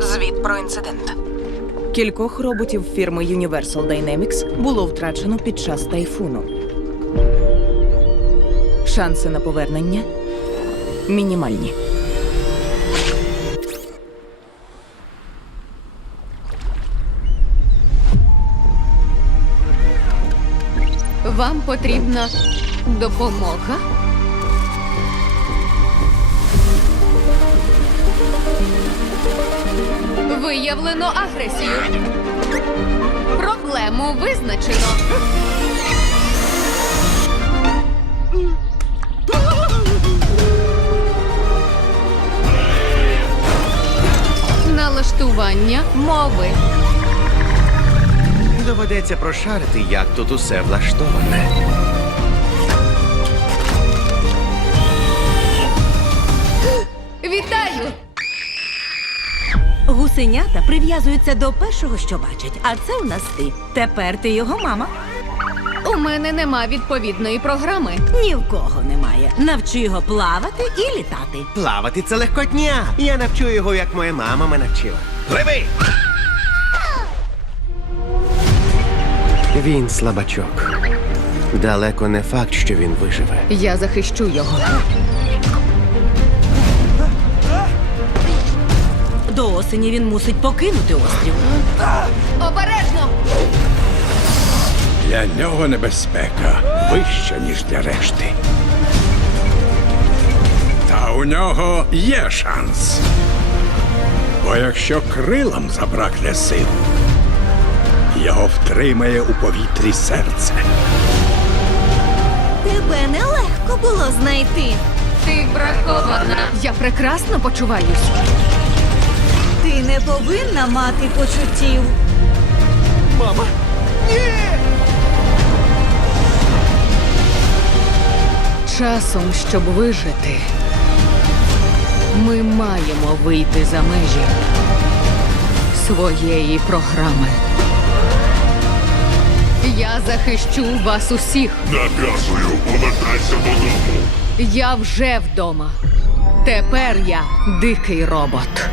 Звіт про інцидент. Кількох роботів фірми Universal Dynamics було втрачено під час тайфуну. Шанси на повернення мінімальні. Вам потрібна допомога. Виявлено агресію. Проблему визначено. Налаштування мови. Доведеться прошарити, як тут усе влаштоване. Гусенята прив'язуються до першого, що бачать, а це у нас ти. Тепер ти його мама. У мене нема відповідної програми. Ні в кого немає. Навчу його плавати і літати. Плавати це легкотня. Я навчу його, як моя мама мене навчила. Пливи! Він слабачок. Далеко не факт, що він виживе. Я захищу його. До осені він мусить покинути острів. Обережно! Для нього небезпека вища, ніж для решти. Та у нього є шанс. Бо якщо крилам забракне сил, його втримає у повітрі серце. Тебе нелегко було знайти. Ти бракована. Я прекрасно почуваюсь повинна мати почуттів. Мама. Ні! Часом, щоб вижити, ми маємо вийти за межі своєї програми. Я захищу вас усіх. Наказую, повертайся додому. Я вже вдома. Тепер я дикий робот.